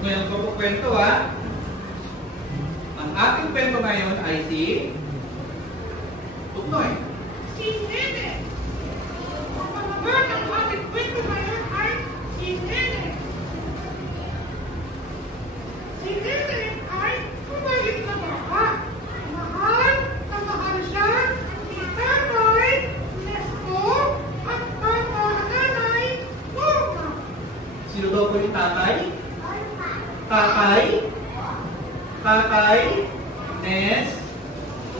Tuknoy ang pagkukwento ha. Ang ating kwento ngayon ay si Tuknoy. Si Nene. Ang ating kwento ngayon ay si Nene. Si Nene ay kumalit na baka. Mahal na mahal siya ni Tatay Nesto at Nanay Norma. Sino daw po yung tatay? Tatay? Tatay? Nes?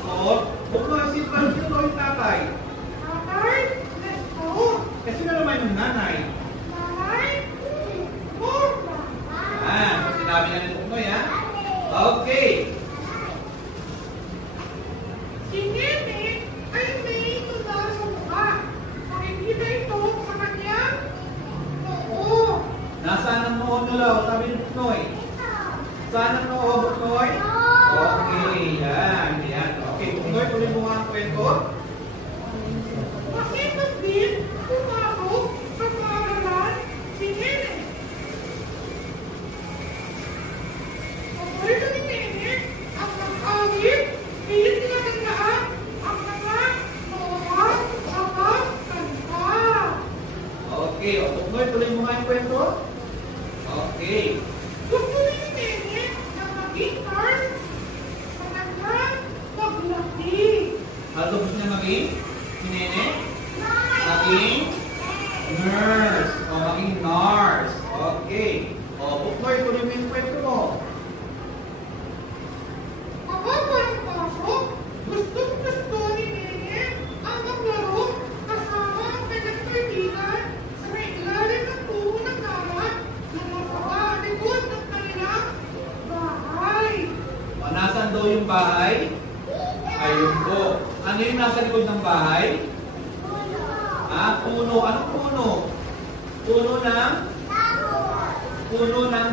O? Tuknoy, sino daw yung tatay? Tatay Nesto. Eh, sino naman yung nanay? Nanay Norma. Sinabi na ni Tuknoy ha? Okay. Si Nene ay may tula sa mukha. Makikita ito sa kanyang noo. Nasaan ang noo nila? Sabi ni Tuknoy. Saan ang noo, Tuknoy? Okay, yan. Okay, Tuknoy, tuloy mo nga ang kwento. Masipag din pumasok sa paaralan si Nene. Paborito ni Nene ang mag-awit, pilit tinatandaan ang mga lola at kanta. Okay, o Tuknoy, tuloy mo nga ang kwento. Okay. Gusto rin ni Nene na maging nurse sa kanyang paglaki. Ano gusto niya maging? Si Nene? Maging nurse. O, maging nurse. Okay. O, Tuknoy, tuloy mo yung kwento mo. Kapag walang pasok, gustong-gusto ni Nene ang maglaro kasama ang kanyang kaibigan sa may ilalim ng puno ng dagat na nasa likod ng kanilang bahay. O, nasan daw yung bahay? Ayun po. Ano yung nasa likod ng bahay? Puno. Anong puno? Puno ng? Puno ng